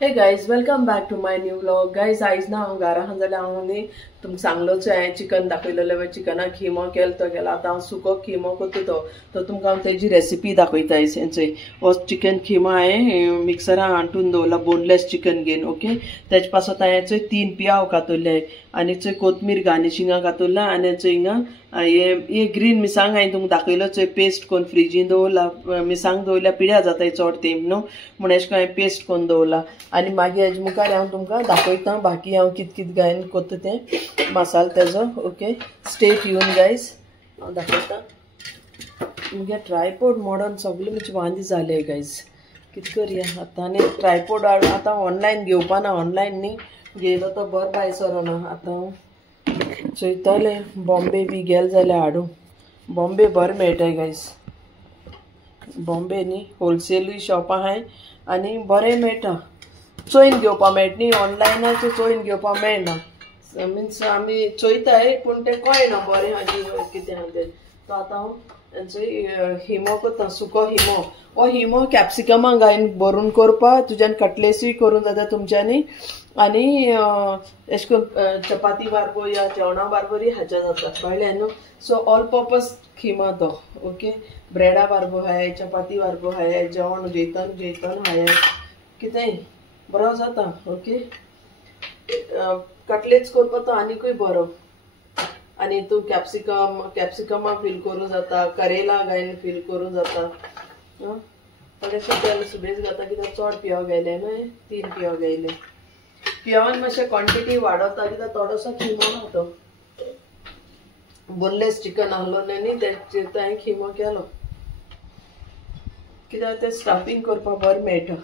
Hey guys welcome back to my new vlog guys आयज ना हांव घरा आहा जाल्यार हांव न्ही तुमकां सांगलोच हांवें चिकन दाखयलेलें चिकनाक खिमो केलो तो गेलो आतां हांव सुको खिमो करता तो तुमकां हांव तेजी रेसिपी दाखयता हेंचोय हो चिकन खिमो हांवें मिक्सरान हांटून दवरला बोनलेस चिकन घेवन ओके तेजे पासत हांवें चोय 3 पियाव कातरले आनी चोय कोथमीर गार्निशिंगा कातरला आनी चोय हिंगा ये ग्रीन मिरसांग हांवें तुमकां दाखयलो चोय पेस्ट करून फ्रिजीन दवरला मिरसांग दवरल्यार पिड्या जाताय चड तेम न्हू म्हण एशें कोन्न हांवें पेस्ट करून दवरला आनी मागीर हेजे मुखार हांव तुमकां दाखयता बाकी हांव कित कित घायन करता तें मसालो तेजो ओके स्टेट येवन गायज हांव दाखयता मुगे ट्रायपॉड मॉडर्न सगळे म्हणजे वांदी जाले गायज कित करया आतां आनी ट्रायपॉड आतां ऑनलायन घेवपाना ऑनलायन न्ही घेयलो तो बरो भायर सरोना आतां हांव चोयतलें बॉम्बे बी गेल जाल्यार हाडूं बॉम्बे बरें मेळटाय गायज बॉम्बे न्ही होलसेलूय शॉप आहाय आनी बरें मेळटा चोयन घेवपा मेळटा न्ही ऑनलायनाचेर चोयन घेवपा मेळना मिन्स आमी चोयताय पूण तें कळना बरें हाजी कितें आहा तें तो आतां हांव तेंचोय हिमो करता सुको हिमो हो हिमो कॅप्सिकमा घायन भरून करपा तुज्यान कटलेसूय करूं जाता तुमच्यांनी आनी एशे कोन्न चपाती बारबो या जेवणा बारबोरी हाज्या जाता कळ्ळें न्हू सो ऑल पर्पज खिमा तो ओके ब्रेडा बारबो हाय चपाती बारबो हाय जेवण जेयतन हाय कितेंय बरो जाता ओके कटलेट्स करपा तो आनीकूय बरो आनी तूं कॅप्सिकमा फील करूं जाता करेला घायन फील करूं जाता थोडेशें तेल सुबेज घाता कित्याक चड पियाव घायले न्हू 3 पियाव घायले पियावान मातशें क्वॉन्टिटी वाडोता कित्याक थोडोसो खिमो ना तो बोनलेस चिकन आहलो न्ही तेचेर हांवें खिमो केलो कित्याक तें स्टफींग करपा बरें मेळटा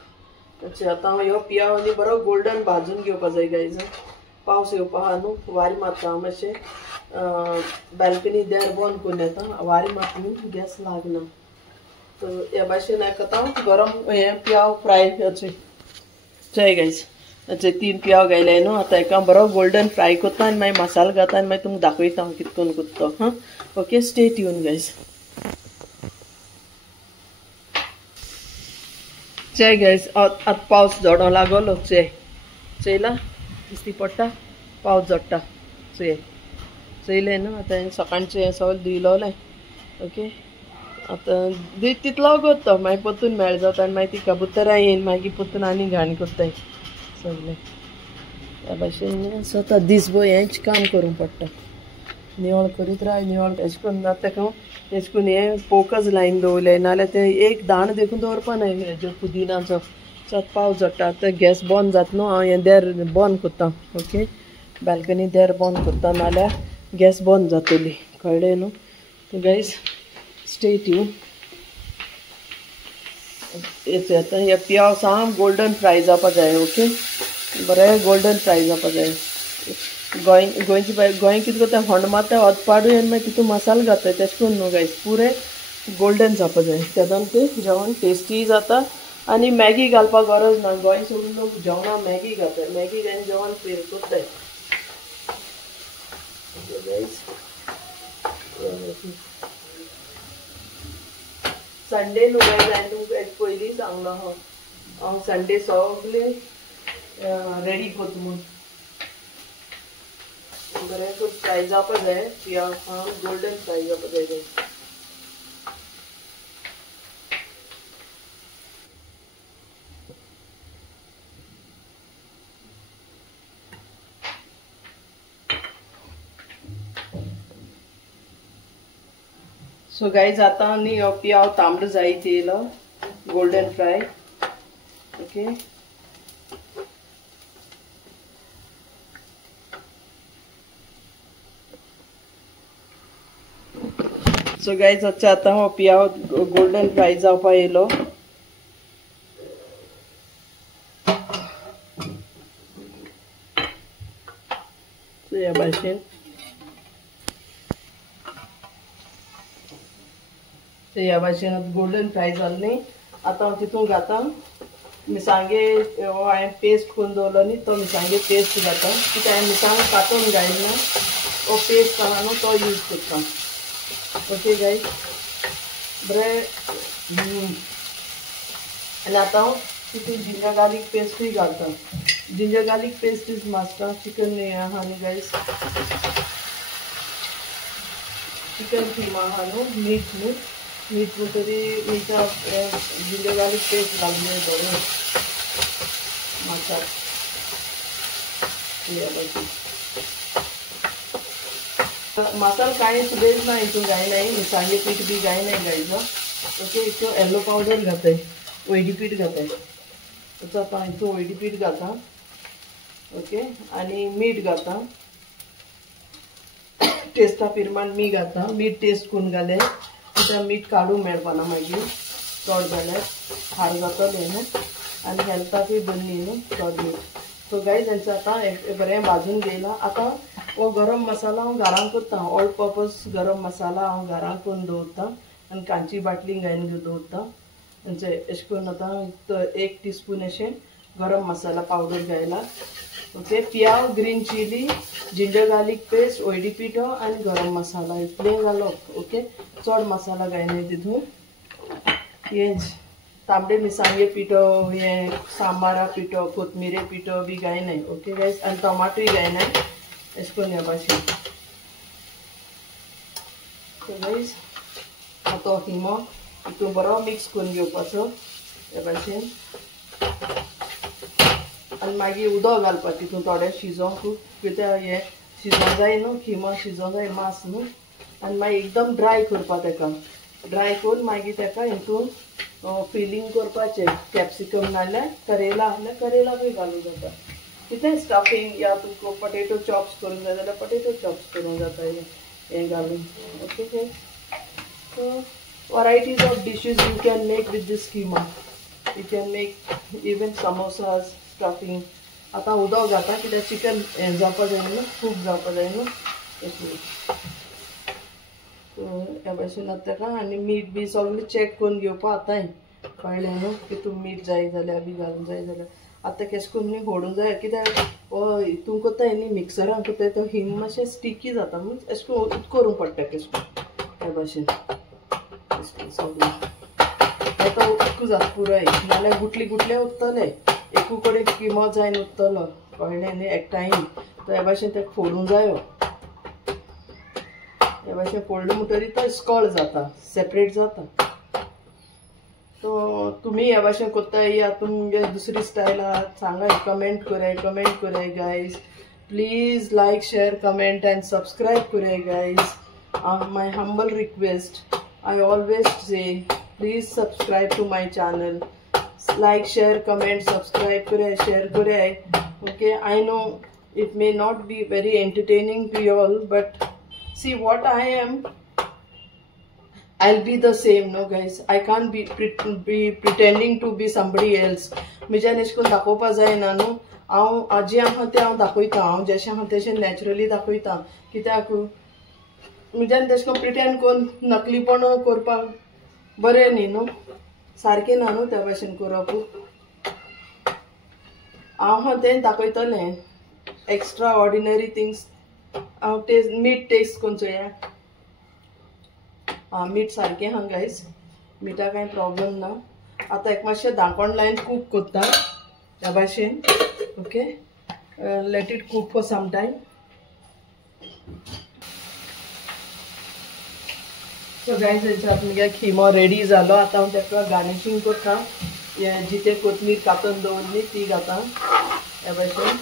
तशें आतां ह्यो पियाव आनी बरो गोल्डन भाजून घेवपा जाय गायज पावस येवपा आहा न्हू वारें मारता हांव मातशें बाल्कनी देर बंद करून येता वारें मारता न्हू गॅस लागना तो ह्या भाशेन आतां गरम हें पियाव फ्राय चोय गायज 3 पियाव घायले न्हू आतां एका बरो गोल्डन फ्राय करता आनी मागीर मसालो घालता आनी मागीर तुमकां दाखयता हांव कितें करून करता तो ओके स्टे ट्यून गायज चेय गायज आतां पावस झोडो लागलो चेयला दिसती पडटा पावस झोडटा चयलें न्हू आतां हांवें सकाळचें हें सगळें धुयलोलें ओके आतां तितलो वगत तो मागीर परतून मेळ जाता आनी मागीर ती कबुतरां येयन मागीर परतून आनी घाण करताय सगळें ह्या भाशेन स्वता दिसभर हेंच काम करूंक पडटा निवळ करीत राय निवळ हेजे करून आतां ताका हेजे करून हें फोकस लायन दवरलें नाल्यार तें एक दाण देखून दवरपा न्हय हेजो पुदिनाचो चड पावस झडटा आतां गॅस बंद जाता न्हू हांव हें देर बंद करता ओके बाल्कनी देर बंद करता नाल्यार गॅस बंद जातली कळ्ळें न्हू गायज स्टे ट्यून आतां हे पियाव साम गोल्डन फ्राय जावपा जाय ओके बरें गोल्डन फ्राय जावपा जाय गोंयची गोंय कितें करता होंड मारता पाडूय आनी मागीर तितून मसालो घालता तेशें करून न्हू गायज पुरें गोल्डन जावपा जाय तेदोन तें जेवण टेस्टी जाता आनी मॅगी घालपाक गरज ना गोंय सोडून लोक जेवणा मॅगी घालता मॅगी घालून जेवण फेर करताय संडे न्हू गायज हांवें तुमकां पयलीं सांगलो हांव संडे सगळें रेडी करता म्हूण बरें करून फ्राय जावपा जाय पियाव साम गोल्डन फ्राय जावपा जाय सो गायज आतां न्ही हो पियाव तांबडो जायत येयलो golden fry okay so guys आतां हो पियाव गोल्डन फ्राय जावपा येयलो ह्या भाशेन ह्या भाशेन आतां गोल्डन फ्राय जालें न्ही आतां हांव तितून घालता मिरसांगे हो हांवें पेस्ट करून दवरलो न्ही तो मिरसांगे पेस्ट घालता कित्याक हांवें मिरसांग कांटून घायला न्हू हो पेस्ट आहा न्हू तो यूज करता ओके गायज बरें आनी आतां तितून जिंजर गार्लिक पेस्टूय घालता. Ginger garlic paste is must. Chicken आहा न्ही गायज, चिकन किमा आहा न्हू, मीठ न्हू, मीठ तरी मिठा जिंजर गार्लिक पेस्ट घालून बरो मसाला मसाला कांय सुबेज ना हितून जाय नाही. मिरसांगे पीठ बी जाय नाही गायज. ओके, हितून येलो पावडर घाताय, वयडी पीठ घाताय. आता हितून वयडी पीठ घाता. ओके, आणि मीठ घाता. टेस्टा प्रमाण मीठ घाता. मीठ टेस्ट करून घाले कित्याक मीठ काडूंक मेळपाना मागीर चड जाल्यार हार जातले न्हू आनी हेल्थाकूय बरी न्हू चड मीठ. सो गायज हेंचें आतां बरें भाजून घेयलां. आतां हो गरम मसाला हांव घरांत करता. ऑल पर्पज गरम मसाला हांव घरांत करून दवरता आनी कांची बाटलीन घालून दवरता. हेंचें अशें करून आतां 1 टीस्पून अशें गरम मसाला पावडर घायला. ओके, पियाव, green chilli, ginger garlic paste, वयडी पिठो आनी गरम मसाला इतलें घालप. ओके, चड मसाला घायनाय तितून. हें तांबडे मिरसांगे पिठो, हें सांबारा पिठो, कोथमिरे पिठो बी घायनाय. ओके गायज, आनी टमाटूय घायनाय. अशें करून ह्या भाशेन. सो गायज तो किमो हितून बरो मिक्स करून घेवपाचो ह्या भाशेन. आनी मागीर उदक घालपाक तितून थोडें शिजोवंक, कित्याक हें शिजोवंक जाय न्हू, किमा शिजोवंक जाय मास न्हू. आनी मागीर एकदम ड्राय करपा तेका. ड्राय करून मागीर तेका हितून फिलींग करपाचें. कॅप्सिकम नाल्यार करेला आहल्यार करेलाकूय घालूंक जाता. कितें स्टफींग या तुमकां पोटेटो चॉप्स करूंक जाय जाल्यार पोटेटो चॉप्स करूंक जाता हें घालून. Okay, so varieties of dishes you can make with this keema. You can make even samosas, stuffing. आतां उदक घाता कित्याक चिकन हें जावपा जाय न्हू, खूब जावपा जाय न्हू अशें. सो ह्या भाशेन आतां तेका आनी मीठ बी सगळें चॅक करून घेवपा आतांय कळ्ळें न्हू. तितून मीठ जाय जाल्यार बी घालूंक जाय जाल्यार. आतां केश करून न्ही फोडूंक जाय कित्याक हितून कोत्ताय न्ही मिक्सरान कोत्ताय तो हिंग मातशें स्टिकी जाता. मीन्स अशें करून करूंक पडटा केश करून ह्या भाशेन. सगळें आतां उदकू जाता पुराय, नाल्यार गुटले गुटले उरतले. एकू कडेन किमो जायन उरतलो कळ्ळें न्ही एकठांय. तो ह्या भाशेन तेका फोडूंक जायो. ह्या भाशेन फोडलो म्हणटरीर तो स्कॉल जाता, सेपरेट जाता. तो तुमी ह्या भाशेन कोत्ताय या तुमगे दुसरी स्टायल आहा सांगाय, कमेंट कराय guys. Please like, share, comment and subscribe कराय guys. My humble request. I always say please subscribe to my channel. Like, share, comment, subscribe kare, share kare. Okay, I know it may not be very entertaining to you all, but see what I am, I'll be the same. No guys, I can't be pretending to be somebody else. म्हज्यान अशें करून दाखोवपा जायना न्हू. हांव जें आहा तें हांव दाखयतां. हांव जशें आहा तशें नॅचरली दाखयतां. कित्याक म्हज्यान तेश कोन्न प्रिटेंड करून नकलीपण करपाक बरें न्ही न्हू, सारकें ना न्हू त्या भाशेन करप. हांव तें दाखयतलें एक्स्ट्रा ऑर्डिनरी थिंग्स. हांव मीठ टेस्ट करून चोया. मीठ सारकें आहा गायज, मिठा कांय प्रॉब्लेम ना. आतां एक मातशें धांपण लायन कूक करता ह्या भाशेन. Okay, let it cook for some time. So guys हेंच्या मुगे खिमो रेडी जालो. आतां हांव तेका गार्निशींग करता. हें जितें कोथमीर कातून दवरली ती घाता ह्या भाशेन.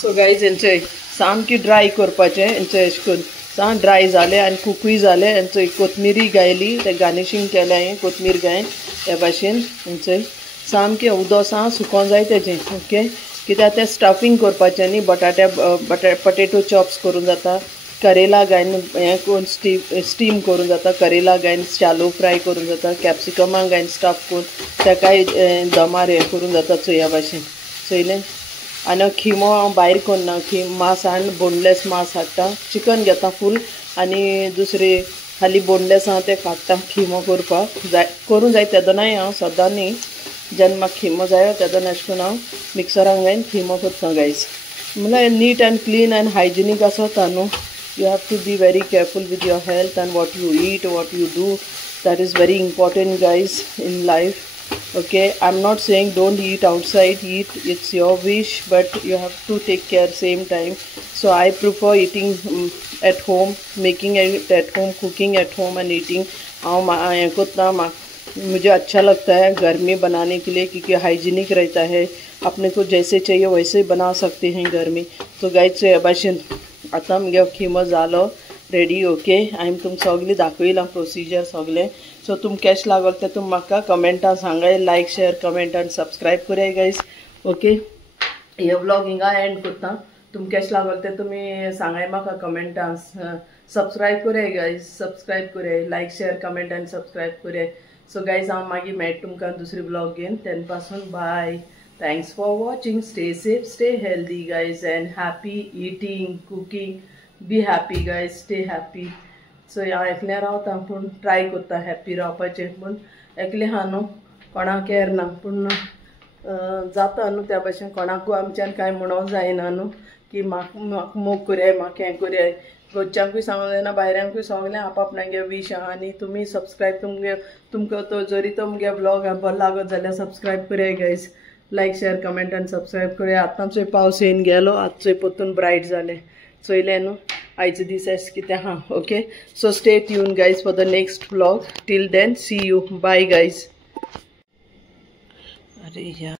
सो गायज हेंचें सामकी ड्राय करपाचें. हेंचें अशें करून सा ड्राय जालें आनी कुकूय जालें. हेंचो कोथमिरी घायली, तें गार्निशींग केलें हांवें कोथमीर घायन ह्या भाशेन. हेंचें सामकें उदक सा सुकोवंक जाय तेजें. ओके, कित्याक तें स्टफींग करपाचें न्ही. पोटेटो चॉप्स करूं जाता, करेला घायन हें करून स्टीम करूं जाता, करेला घायन शालो फ्राय करूं जाता, कॅप्सिकमां घायन स्टफ करून तेकाय दमार हें करूं जाता चोया भाशेन. चोयलें. आनी खिमो हांव भायर करना. मास हाडून बोनलेस मास हाडटा, चिकन घेता फूल आनी दुसरे खाली बोनलेस आहा ते काडटा खिमो करपाक. करूं जाय तेदोनाय हांव सदां न्ही, जेन्ना म्हाका खिमो जायो तेदोना अशें करून हांव मिक्सरान घायन खिमो करता गायज. म्हळ्यार neat and clean and hygienic आसता न्हू You have to be very careful with your health and what you eat, what you do. That is very important, guys, in life. Okay, I'm not saying don't eat outside, eat, it's your wish, but you have to take care same time. So I prefer eating at home, making it at home, cooking at home and eating. मुझे अच्छा लगता है घर में बनाने के लिए, क्योंकि हाइजीनिक रहता है, अपने को जैसे चाहिए वैसे बना सकते हैं घर में. तो गाईज भाशेन आता मगे खिमो जालो रेडी. ओके, हांवें तुमकां सगळें दाखयलां प्रोसिजर सगळें. सो तुमकां कशें लागल तें तुमी म्हाका कमेंटां सांगाय. लायक, शेअर, कमेंट आनी सबस्क्रायब कराय गायज. ओके, हे व्लॉग हिंगा एंड करता. तुमकां कशें लागल तें तुमी सांगाय म्हाका कमेंटां. सबस्क्रायब कराय गायज, सबस्क्रायब कराय, लायक, शेअर, कमेंट आनी सबस्क्रायब कराय. सो गायज हांव मागीर मेळटा तुमकां दुसरी व्लॉग घेवन. तेन पासून bye. Thanks for watching. Stay safe, stay healthy, guys, and happy eating, cooking. Be happy, guys. Stay happy. So yeah, एकले रावता पूण ट्राय करता हॅपी रावपाचें. पूण एकले हा न्हू, कोणाक केर ना. पूण जाता न्हू त्या भाशेन कोणाकूय आमच्यान कांय म्हणूं जायना न्हू, की म्हाका मोग करयाय, म्हाका हें करयाय. घरच्यांकूय सांगूंक जायना, भायऱ्यांकूय सगळें आपआपणागे वीश आहा. आनी तुमी सबस्क्रायब तुमकां तो जरी तो मुगे ब्लॉग बरो लागत जाल्यार सबस्क्रायब कराय गायज. लायक, शेअर, कमेंट आनी सबस्क्रायब करूया. आतांचोय पावस येवन गेलो, आजचोय परतून ब्रायट जालें. चोयलें न्हू, आयचे दीस एश कितें आहा. Okay, so stay tune guys for the next vlog. Till then see you. Bye guys. अरे यार.